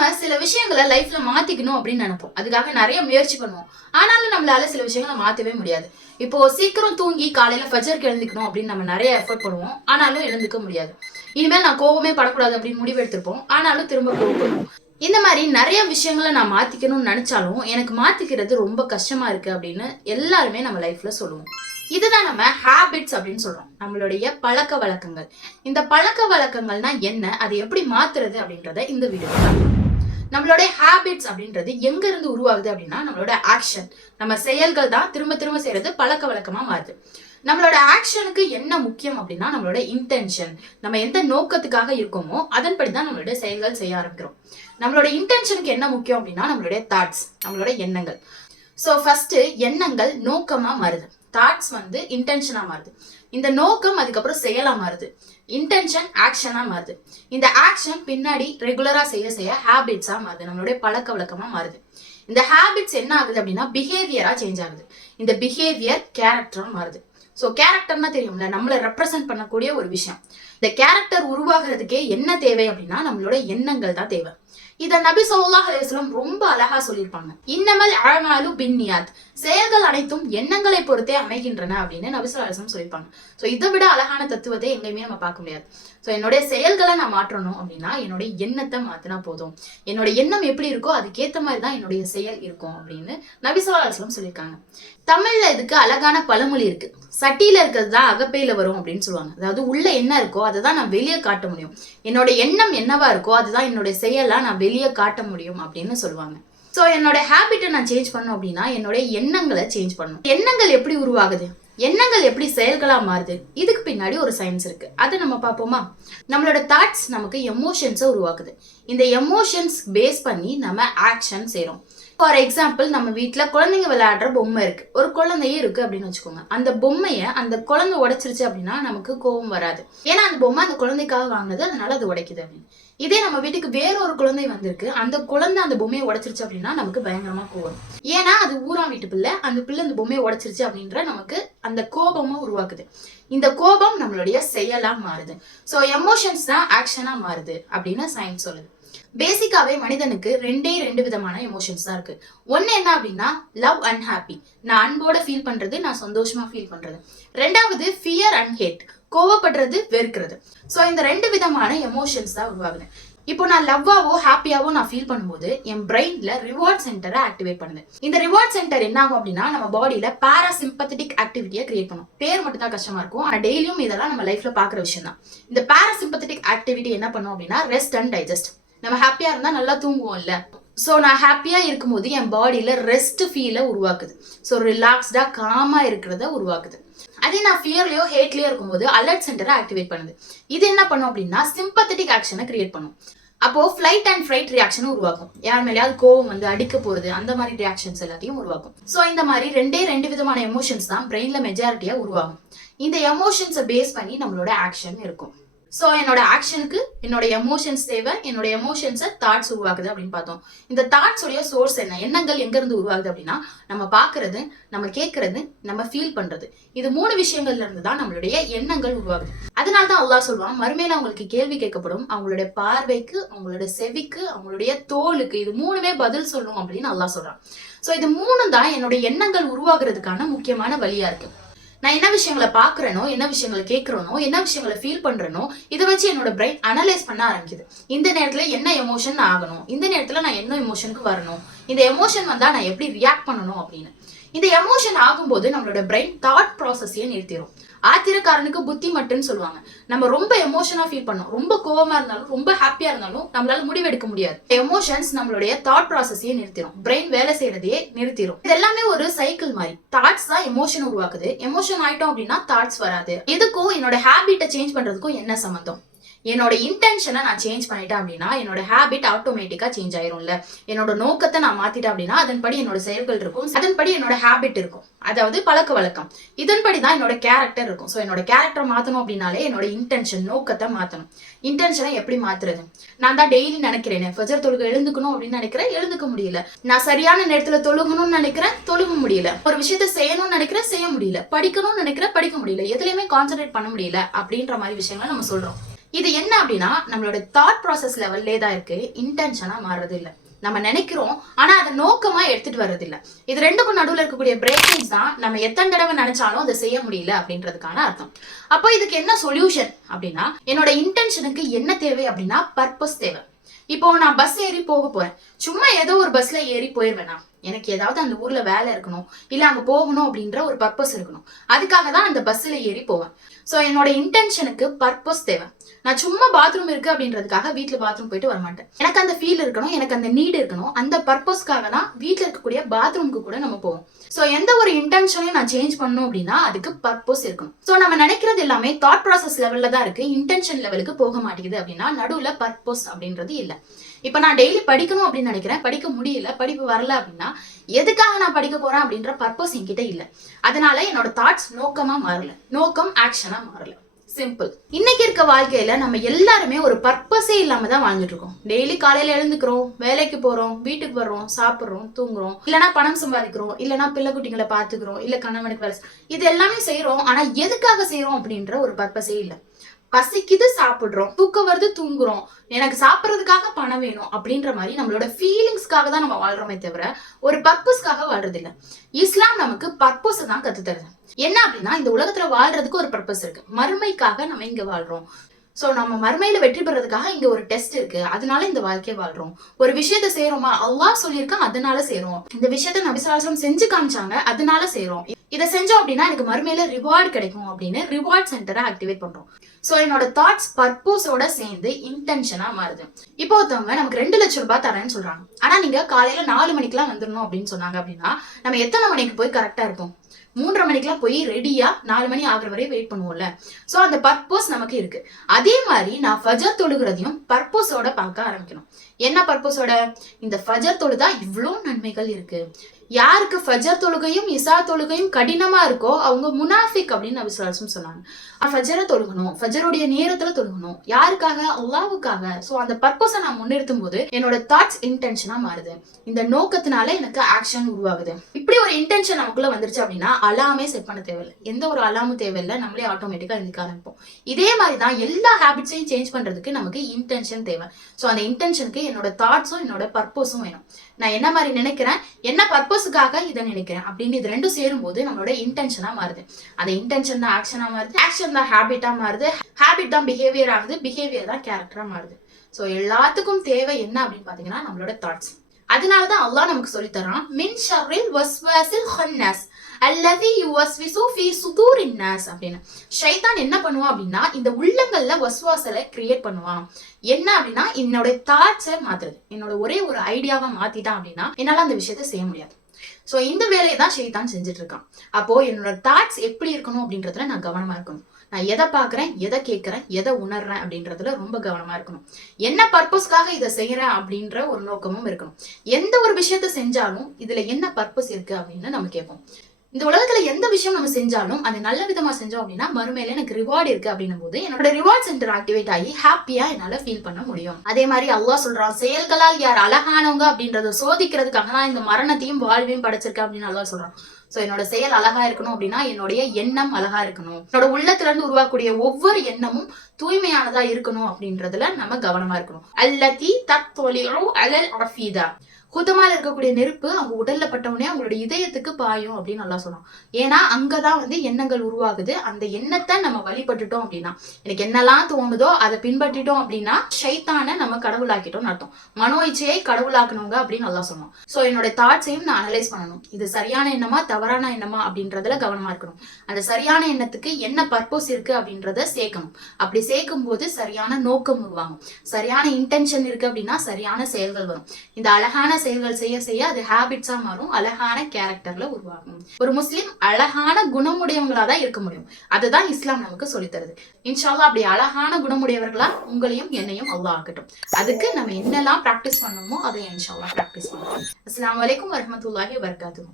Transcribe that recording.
நம்ம சில விஷயங்களை லைஃப்ல மாத்திக்கணும் அப்படின்னு நினைப்போம். அதுக்காக நிறைய முயற்சி பண்ணுவோம். ஆனாலும் நம்மளால சில விஷயங்களை மாத்தவே முடியாது. இப்போ சீக்கிரம் தூங்கி காலையில ஃபஜருக்கு எழுந்துக்கணும் அப்படின்னு நம்ம நிறைய எஃபர்ட் பண்ணுவோம். ஆனாலும் எழுந்துக்க முடியாது. இனிமேல் நான் கோவமே படக்கூடாது அப்படின்னு முடிவு எடுத்திருப்போம். ஆனாலும் திரும்ப கோவப்படுவோம் இந்த மாதிரி நிறைய விஷயங்களை நான் மாத்திக்கணும்னு நினைச்சாலும் எனக்கு மாத்திக்கிறது ரொம்ப கஷ்டமா இருக்கு அப்படின்னு எல்லாருமே நம்ம லைஃப்ல சொல்லுவோம். இதுதான் நம்ம ஹேபிட்ஸ் அப்படின்னு சொல்றோம். நம்மளுடைய பழக்க வழக்கங்கள். இந்த பழக்க வழக்கங்கள்னா என்ன? அதை எப்படி மாத்துறது அப்படின்றத இந்த வீடியோ நம்மளுடைய ஹேபிட்ஸ் அப்படின்றது எங்க இருந்து உருவாகுது அப்படின்னா நம்மளோட ஆக்ஷன் நம்ம செயல்கள் தான் திரும்ப திரும்ப செய்யறது பழக்க வழக்கமா மாறுது. நம்மளோட ஆக்ஷனுக்கு என்ன முக்கியம் அப்படின்னா நம்மளோட இன்டென்ஷன் நம்ம எந்த நோக்கத்துக்காக இருக்கோமோ அதன்படி தான் நம்மளுடைய செயல்கள் செய்ய ஆரம்பிக்கிறோம். நம்மளோட இன்டென்ஷனுக்கு என்ன முக்கியம் அப்படின்னா நம்மளுடைய தாட்ஸ் நம்மளோட எண்ணங்கள். ஸோ ஃபர்ஸ்ட் எண்ணங்கள் நோக்கமா மாறுது. தாட்ஸ் வந்து இன்டென்ஷனா மாறுது. இந்த நோக்கம் அதுக்கப்புறம் செயலா மாறுது. இன்டென்ஷன் ஆக்ஷனா மாறுது. இந்த ஆக்ஷன் பின்னாடி ரெகுலரா செய்ய செய்ய ஹேபிட்ஸா மாறுது. நம்மளுடைய பழக்க வழக்கமா மாறுது. இந்த ஹேபிட்ஸ் என்ன ஆகுது அப்படின்னா பிஹேவியரா சேஞ்ச் ஆகுது. இந்த பிஹேவியர் கேரக்டரா மாறுது. ஸோ கேரக்டர்னா தெரியும்ல நம்மளை ரெப்ரசென்ட் பண்ணக்கூடிய ஒரு விஷயம். இந்த கேரக்டர் உருவாகிறதுக்கே என்ன தேவை அப்படின்னா நம்மளோட எண்ணங்கள் தான் தேவை. இத நபி ஸல்லல்லாஹு அலைஹி ரொம்ப அழகா சொல்லியிருப்பாங்க. இன்னமல் அழமாலு பின்னியாத் செயல்கள் அனைத்தும் எண்ணங்களை பொறுத்தே அமைகின்றன அப்படின்னு நபி ஸல்லல்லாஹு அலைஹி சொல்லியிருப்பாங்க. ஸோ இதை விட அழகான தத்துவத்தை எங்கேயுமே நம்ம பார்க்க முடியாது. ஸோ என்னுடைய செயல்களை நான் மாற்றணும் அப்படின்னா என்னுடைய எண்ணத்தை மாத்தினா போதும். என்னோட எண்ணம் எப்படி இருக்கோ அதுக்கேற்ற மாதிரி தான் என்னுடைய செயல் இருக்கும் அப்படின்னு நபி ஸல்லல்லாஹு சொல்லியிருக்காங்க. தமிழ்ல இதுக்கு அழகான பழமொழி இருக்கு. சட்டியில இருக்கிறது தான் அகப்பையில வரும் அப்படின்னு சொல்லுவாங்க. அதாவது உள்ள என்ன இருக்கோ அதை தான் நான் வெளியே காட்ட முடியும். என்னோட எண்ணம் என்னவா இருக்கோ அதுதான் என்னோட செயலா நான் வெளியே காட்ட முடியும் அப்படின்னு சொல்லுவாங்க. ஸோ என்னோட ஹேபிட்டை நான் சேஞ்ச் பண்ணும் அப்படின்னா என்னோட எண்ணங்களை சேஞ்ச் பண்ணணும். எண்ணங்கள் எப்படி உருவாகுது? எண்ணங்கள் எப்படி செயல்களா மாறுது? இதுக்கு பின்னாடி ஒரு சயின்ஸ் இருக்கு. அதை நம்ம பார்ப்போமா? நம்மளோட தாட்ஸ் நமக்கு எமோஷன்ஸை உருவாக்குது. இந்த எமோஷன்ஸ் பேஸ் பண்ணி நம்ம ஆக்ஷன் செய்றோம். ஃபார் எக்ஸாம்பிள் நம்ம வீட்டில் குழந்தைங்க விளையாடுற பொம்மை இருக்கு. ஒரு குழந்தையே இருக்கு அப்படின்னு வச்சுக்கோங்க. அந்த பொம்மையை அந்த குழந்தை உடைச்சிருச்சு அப்படின்னா நமக்கு கோபம் வராது. ஏன்னா அந்த பொம்மை அந்த குழந்தைக்காக வாங்கினது அதனால அது உடைக்குது அப்படின்னு. இதே நம்ம வீட்டுக்கு வேற ஒரு குழந்தை வந்திருக்கு. அந்த குழந்தை அந்த பொம்மையை உடைச்சிருச்சு அப்படின்னா நமக்கு பயங்கரமா கோவம். ஏன்னா அது ஊரா வீட்டு பிள்ளை. அந்த பிள்ளை அந்த பொம்மையை உடைச்சிருச்சு அப்படின்ற நமக்கு அந்த கோபமும் உருவாக்குது. இந்த கோபம் நம்மளுடைய செயலா மாறுது. ஸோ எமோஷன்ஸ் தான் ஆக்ஷனா மாறுது அப்படின்னு சயின்ஸ் சொல்லுது. பேசிக்காவே மனிதனுக்கு ரெண்டே ரெண்டு விதமான எமோஷன்ஸ் தான் இருக்கு. ஒன்னு என்ன அப்படின்னா லவ் அண்ட் ஹாப்பி நான் அன்போட ஃபீல் பண்றது நான் சந்தோஷமா ஃபீல் பண்றது. ரெண்டாவது ஃபியர் அண்ட் ஹேட் கோவப்படுறது வெறுக்கிறது. ஸோ இந்த ரெண்டு விதமான எமோஷன்ஸ் தான் உருவாகுது. இப்போ நான் லவ்வாவோ ஹாப்பியாவோ நான் ஃபீல் பண்ணும்போது என் பிரெயின்ல ரிவார்ட் சென்டரை ஆக்டிவேட் பண்ணுது. இந்த ரிவார்ட் சென்டர் என்ன ஆகும் அப்படின்னா நம்ம பாடியில பாராசிம்பத்தட்டிக் ஆக்டிவிட்டியை கிரியேட் பண்ணும். பேர் மட்டும் தான் கஷ்டமா இருக்கும். ஆனால் டெய்லியும் இதெல்லாம் நம்ம லைஃப்ல பாக்குற விஷயம் தான் இந்த பாராசிம்பத்தட்டிக் ஆக்டிவிட்டி என்ன பண்ணும் அப்படின்னா ரெஸ்ட் அண்ட் டைஜஸ்ட் நம்ம ஹாப்பியா இருந்தா நல்லா தூங்குவோம்ல. ஸோ நான் ஹாப்பியா இருக்கும்போது என் பாடியில ரெஸ்ட் ஃபீலை உருவாக்குது. ஸோ ரிலாக்ஸ்டா காமாக இருக்கிறத உருவாக்குது. அதே நான் ஃபியர்லையோ ஹேட்லயோ இருக்கும்போது அலர்ட் சென்டரை ஆக்டிவேட் பண்ணுது. இது என்ன பண்ணும் அப்படின்னா சிம்பத்தட்டிக் ஆக்ஷனை கிரியேட் பண்ணும். அப்போ ஃபிளைட் அண்ட் ஃப்ளைட் ரியாக்ஷன் உருவாக்கும். யார் மேலேயாவது கோவம் வந்து அடிக்க போறது அந்த மாதிரி ரியாக்ஷன்ஸ் எல்லாத்தையும் உருவாக்கும். ஸோ இந்த மாதிரி ரெண்டே ரெண்டு விதமான எமோஷன்ஸ் தான் பிரெயின்ல மெஜாரிட்டியா உருவாகும். இந்த எமோஷன்ஸை பேஸ் பண்ணி நம்மளோட ஆக்ஷன் இருக்கும். ஸோ என்னோட ஆக்ஷனுக்கு என்னோட எமோஷன்ஸ் தேவை என்னோட எமோஷன்ஸை தாட்ஸ் உருவாக்குது அப்படின்னு பார்த்தோம். இந்த தாட்ஸோடைய சோர்ஸ் என்ன? எண்ணங்கள் எங்க இருந்து உருவாகுது அப்படின்னா நம்ம பார்க்கிறது நம்ம கேட்கறது நம்ம ஃபீல் பண்றது. இது மூணு விஷயங்கள்ல இருந்து தான் நம்மளுடைய எண்ணங்கள் உருவாகுது. அதனால தான் அல்லா சொல்லுவான் மறுமையில் அவங்களுக்கு கேள்வி கேட்கப்படும். அவங்களுடைய பார்வைக்கு அவங்களுடைய செவிக்கு அவங்களுடைய தோலுக்கு இது மூணுமே பதில் சொல்லும் அப்படின்னு அல்லா சொல்றான். ஸோ இது மூணு தான் என்னுடைய எண்ணங்கள் உருவாகுறதுக்கான முக்கியமான வழியா இருக்கு. நான் என்ன விஷயங்களை பாக்குறேனோ என்ன விஷயங்களை கேட்கறனோ என்ன விஷயங்களை ஃபீல் பண்ணுறனோ இதை வச்சு என்னோட பிரெயின் அனலைஸ் பண்ண ஆரம்பிக்குது. இந்த நேரத்துல என்ன எமோஷன் ஆகணும்? இந்த நேரத்துல நான் என்ன எமோஷனுக்கு வரணும்? இந்த எமோஷன் வந்தா நான் எப்படி ரியாக்ட் பண்ணணும் அப்படின்னு. இந்த எமோஷன் ஆகும்போது நம்மளோட பிரெயின் தாட் ப்ராசஸையே நிறுத்திடும் ஆத்திரக்காரனுக்கு புத்தி மட்டுன்னு சொல்லுவாங்க. நம்ம ரொம்ப எமோஷனா ஃபீல் பண்ணோம். ரொம்ப கோவமா இருந்தாலும் ரொம்ப ஹாப்பியா இருந்தாலும் நம்மளால முடிவெடுக்க முடியாது. எமோஷன்ஸ் நம்மளுடைய தாட் ப்ராசஸையே நிறுத்திடும் பிரெயின் வேலை செய்யறதையே நிறுத்திடும் இது எல்லாமே ஒரு சைக்கிள் மாதிரி. தாட்ஸ் தான் எமோஷன் உருவாக்குது. எமோஷன் ஆயிட்டோம் அப்படின்னா தாட்ஸ் வராது. இதுக்கும் என்னோட ஹேபிட்டை சேஞ்ச் பண்றதுக்கும் என்ன சம்மந்தம் என்னோட இன்டென்ஷனை நான் சேஞ்ச் பண்ணிட்டேன் அப்படின்னா என்னோட ஹேபிட் ஆட்டோமேட்டிக்கா சேஞ்ச் ஆயிரும்ல. என்னோட நோக்கத்தை நான் மாத்திட்டேன் அப்படின்னா அதன்படி என்னோட செயல்கள் இருக்கும். அதன்படி என்னோட ஹேபிட் இருக்கும். அதாவது பழக்க வழக்கம். இதன்படி தான் என்னோட கேரக்டர் இருக்கும். ஸோ என்னோட கேரக்டர் மாற்றணும் அப்படின்னாலே என்னோட இன்டென்ஷன் நோக்கத்தை மாத்தணும். இன்டென்ஷனை எப்படி மாத்துறது? நான் தான் டெய்லி நினைக்கிறேன். ஃபஜர் தொழுக எழுந்துக்கணும் அப்படின்னு நினைக்கிறேன். எழுந்துக்க முடியல. நான் சரியான நேரத்தில் தொழுகணும்னு நினைக்கிறேன். தொழுக முடியல. ஒரு விஷயத்த செய்யணும்னு நினைக்கிறேன். செய்ய முடியல. படிக்கணும்னு நினைக்கிறேன். படிக்க முடியல. எதுலையுமே கான்சென்ட்ரேட் பண்ண முடியல. அப்படின்ற மாதிரி விஷயங்களை நம்ம சொல்றோம். இது என்ன அப்படின்னா நம்மளோட தாட் ப்ராசஸ் லெவல்லே தான் இருக்கு. இன்டென்ஷனா மாறுறது இல்ல நம்ம நினைக்கிறோம் ஆனா அதை நோக்கமா எடுத்துட்டு வர்றது இல்ல இது ரெண்டுக்கும் நடுவில் இருக்கக்கூடிய பிரேக்கிங்ஸ் தான் நம்ம எத்தனை தடவை நினைச்சாலும் அதை செய்ய முடியல அப்படின்றதுக்கான அர்த்தம். அப்போ இதுக்கு என்ன சொல்யூஷன் அப்படின்னா என்னோட இன்டென்ஷனுக்கு என்ன தேவை அப்படின்னா பர்பஸ் தேவை. இப்போ நான் பஸ் ஏறி போக போறேன். சும்மா ஏதோ ஒரு பஸ்ல ஏறி போயிருவேனா? எனக்கு ஏதாவது அந்த ஊர்ல வேலை இருக்கணும் இல்ல அங்க போகணும் அப்படின்ற ஒரு பர்பஸ் இருக்கணும். அதுக்காக தான் அந்த பஸ்ல ஏறி போவேன். சோ என்னோட இன்டென்ஷனுக்கு பர்பஸ் தேவை. நான் சும்மா பாத்ரூம் இருக்கு அப்படின்றதுக்காக வீட்டுல பாத்ரூம் போயிட்டு வர மாட்டேன் எனக்கு அந்த ஃபீல் இருக்கணும் எனக்கு அந்த நீடு இருக்கணும். அந்த பர்பஸ்க்காக தான் வீட்டுல இருக்கக்கூடிய பாத்ரூம்க்கு கூட நம்ம போவோம். சோ எந்த ஒரு இன்டென்ஷனையும் நான் சேஞ்ச் பண்ணணும் அப்படின்னா அதுக்கு பர்பஸ் இருக்கணும். சோ நம்ம நினைக்கிறது எல்லாமே தாட் ப்ராசஸ் லெவல்ல தான் இருக்கு. இன்டென்ஷன் லெவலுக்கு போக மாட்டேங்குது அப்படின்னா நடுவுல பர்பஸ் அப்படின்றது இல்லை. இப்ப நான் டெய்லி படிக்கணும் அப்படின்னு நினைக்கிறேன். படிக்க முடியல. படிப்பு வரல அப்படின்னா எதுக்காக நான் படிக்க போறேன் அப்படின்ற பர்பஸ் என்கிட்ட இல்ல. அதனால என்னோட தாட்ஸ் நோக்கமா மாறல. நோக்கம் ஆக்ஷனா மாறல. சிம்பிள் இன்னைக்கு இருக்க வாழ்க்கையில நம்ம எல்லாருமே ஒரு பர்பஸே இல்லாம தான் வாழ்ந்துட்டு இருக்கோம். டெய்லி காலையில எழுந்துக்கிறோம் வேலைக்கு போறோம் வீட்டுக்கு வர்றோம் சாப்பிடுறோம் தூங்குறோம். இல்லனா பணம் சம்பாதிக்கிறோம் இல்லனா பிள்ளை குட்டிங்களை பாத்துக்கிறோம் இல்ல கணவனுக்கு வேலை இது எல்லாமே செய்யறோம் ஆனா எதுக்காக செய்யறோம் அப்படின்ற ஒரு பர்பஸே இல்லை. பசிக்குது சாப்பிடுறோம். தூக்கம் வருது தூங்குறோம். எனக்கு சாப்பிட்றதுக்காக பணம் வேணும் அப்படின்ற மாதிரி நம்மளோட ஃபீலிங்ஸ்க்காக தான் நம்ம வாழ்றோமே தவிர ஒரு பர்பஸ்க்காக வாழ்றதில்ல. இஸ்லாம் நமக்கு பர்பஸை தான் கத்து தருது. என்ன அப்படின்னா இந்த உலகத்துல வாழ்றதுக்கு ஒரு பர்பஸ் இருக்கு. மறுமைக்காக நம்ம இங்க வாழ்றோம். சோ நம்ம மறுமையில வெற்றி பெறதுக்காக இங்க ஒரு டெஸ்ட் இருக்கு. அதனால இந்த வாழ்க்கையை வாழ்றோம். ஒரு விஷயத்த செய்றோமா? அல்லாஹ் சொல்லியிருக்கான் அதனால செய்யறோம் இந்த விஷயத்த நபிசாசம் செஞ்சு காமிச்சாங்க அதனால செய்யறோம் இதை செஞ்சோம் அப்படின்னா எனக்கு மறுமையில ரிவார்டு கிடைக்கும் அப்படின்னு ரிவார்ட் சென்டரை ஆக்டிவேட் பண்றோம். ஸோ என்னோட தாட்ஸ் பர்பஸோட சேர்ந்து இன்டென்ஷனா மாறுது. இப்போ ஒருத்தவங்க நமக்கு ரெண்டு லட்சம் ரூபாய் தரேன்னு சொல்றாங்க. ஆனா நீங்க காலையில நாலு மணிக்கெல்லாம் வந்துடணும் அப்படின்னு சொன்னாங்க அப்படின்னா நம்ம எத்தனை மணிக்கு போய் கரெக்டா இருப்போம்? மூன்றரை மணிக்கெல்லாம் போய் ரெடியா நாலு மணி ஆகுற வரை வெயிட் பண்ணுவோம்ல. சோ அந்த பர்பஸ் நமக்கு இருக்கு. அதே மாதிரி நான் ஃபஜர் தொழுகிறதையும் பர்பஸோட பார்க்க ஆரம்பிக்கணும். என்ன பர்பஸோட இந்த ஃபஜர் தொழுதா இவ்வளோ நன்மைகள் இருக்கு. யாருக்கு ஃபஜர் தொழுகையும் இசா தொழுகையும் கடினமா இருக்கோ அவங்க முனாஃபிக் அப்படின்னு நபிசுவாசம் சொன்னாங்க. ஃபஜரை தொழுகணும் ஃபஜருடைய நேரத்துல தொழுகணும். யாருக்காக? அல்லாவுக்காக சோ அந்த பர்பஸை நான் முன்னிறுத்தும் போது என்னோட தாட்ஸ் இன்டென்ஷனா மாறுது. இந்த நோக்கத்தினால எனக்கு ஆக்ஷன் உருவாகுது. இப்படி ஒரு இன்டென்ஷன் நமக்குள்ள வந்துருச்சு அப்படின்னா அலாமே செட் பண்ண தேவையில்லை. எந்த ஒரு அலாமும் தேவையில்லை. நம்மளே ஆட்டோமேட்டிக்காக இருக்க ஆரம்பிப்போம். இதே மாதிரி தான் எல்லா ஹேபிட்ஸையும் சேஞ்ச் பண்றதுக்கு நமக்கு இன்டென்ஷன் தேவை. ஸோ அந்த இன்டென்ஷனுக்கு என்னோட தாட்ஸும் என்னோட பர்பஸும் வேணும். நான் என்ன மாதிரி நினைக்கிறேன்? என்ன பர்பஸுக்காக இதை நினைக்கிறேன்? அப்படின்னு இது ரெண்டும் சேரும்போது நம்மளோட இன்டென்ஷனாக மாறுது. அந்த இன்டென்ஷன் தான் ஆக்ஷனாக மாறுது. ஆக்ஷன் தான் ஹேபிட்டாக மாறுது. ஹேபிட் தான் பிஹேவியர் ஆகுது. பிஹேவியர் தான் கேரக்டராக மாறுது. ஸோ எல்லாத்துக்கும் தேவை என்ன அப்படின்னு பார்த்தீங்கன்னா நம்மளோட தாட்ஸ் அதனால தான் அல்லாஹ் நமக்கு சொல்லித்தரான் மின் ஷர்ரில் வஸ்வாசில் ஹன்னாஸ். அல்லது யுவஸ்விசு ஃபி சுதூரின் நாஸ் அப்படின்னு. ஷைத்தான் என்ன பண்ணுவான் அப்படின்னா இந்த உள்ளங்கள்ல வஸ்வாசலை கிரியேட் பண்ணுவான் என்ன அப்படின்னா என்னோட தாட்ஸை மாத்துறது. என்னோட ஒரே ஒரு ஐடியாவை மாத்திட்டான் அப்படின்னா என்னால அந்த விஷயத்த செய்ய முடியாது. சோ இந்த வேலையை தான் ஷைதான் செஞ்சுட்டு இருக்கான். அப்போ என்னோட தாட்ஸ் எப்படி இருக்கணும் அப்படின்றதுல நான் கவனமா இருக்கணும். நான் எதை பார்க்குறேன் எதை கேட்குறேன் எதை உணர்றேன் அப்படின்றதுல ரொம்ப கவனமா இருக்கணும். என்ன பர்பஸ்க்காக இதை செய்யறேன் அப்படின்ற ஒரு நோக்கமும் இருக்கணும். எந்த ஒரு விஷயத்த செஞ்சாலும் இதுல என்ன பர்பஸ் இருக்கு அப்படின்னு நம்ம கேட்போம். இந்த உலகத்துல எந்த விஷயம் நம்ம செஞ்சாலும் அது நல்ல விதமா செஞ்சோம் அப்படின்னா மறுமையில எனக்கு ரிவார்டு இருக்கு அப்படின்னும் போது என்னோட ரிவார்ட் சென்டர் ஆக்டிவேட் ஆகி ஹாப்பியா என்னால ஃபீல் பண்ண முடியும். அதே மாதிரி அல்லா சொல்றான் செயல்களால் யார் அழகானவங்க அப்படின்றத சோதிக்கிறதுக்காக தான் இந்த மரணத்தையும் வாழ்வையும் படைச்சிருக்கேன் அப்படின்னு அல்லா சொல்றான். சோ என்னோட செயல் அழகா இருக்கணும் அப்படின்னா என்னுடைய எண்ணம் அழகா இருக்கணும். என்னோட உள்ளத்துல இருந்து உருவாக்கக்கூடிய ஒவ்வொரு எண்ணமும் தூய்மையானதா இருக்கணும் அப்படின்றதுல நம்ம கவனமா இருக்கணும். அல்லதி தத்தொலிஉ அலல் அஃபீதா. குதமால இருக்கக்கூடிய நெருப்பு அவங்க உடல்ல பட்டவுடனே அவங்களோட இதயத்துக்கு பாயும் அப்படின்னு நல்லா சொன்னோம் ஏன்னா அங்கதான் வந்து எண்ணங்கள் உருவாகுது. அந்த எண்ணத்தை நம்ம வழிபட்டுட்டோம் அப்படின்னா எனக்கு என்னெல்லாம் தோணுதோ அதை பின்பற்றிட்டோம் அப்படின்னா சைத்தான நம்ம கடவுளாக்கிட்டோம்னு அர்த்தம். மனோ இச்சையை கடவுளாக்கணுங்க அப்படின்னு நல்லா சொன்னோம் சோ என்னோட தாட்ஸையும் நான் அனலைஸ் பண்ணணும். இது சரியான எண்ணமா தவறான எண்ணமா அப்படின்றதுல கவனமா இருக்கணும். அந்த சரியான எண்ணத்துக்கு என்ன பர்பஸ் இருக்கு அப்படின்றத சேர்க்கணும். அப்படி சேர்க்கும் போது சரியான நோக்கம் உருவாகும். சரியான இன்டென்ஷன் இருக்கு அப்படின்னா சரியான செயல்கள் வரும். இந்த அழகான செயல்கள் செய்ய செய்ய அது ஹேபிட்ஸா மாறும். அழகான கேரக்டர்ல உருவாகும். ஒரு முஸ்லீம் அழகான குணமுடையவங்களா தான் இருக்க முடியும். அதுதான் இஸ்லாம் நமக்கு சொல்லித் தருது. இன்ஷால்லா அப்படி அழகான குணமுடையவர்களா உங்களையும் என்னையும் அவ்வளோ ஆகட்டும் அதுக்கு நம்ம என்னெல்லாம் பிராக்டிஸ் பண்ணணுமோ அதை இன்ஷால்லா பிராக்டிஸ் பண்ணுவோம் அஸ்லாம் அலைக்கும் வரமத்துல்லாஹி வபரகாத்துஹு.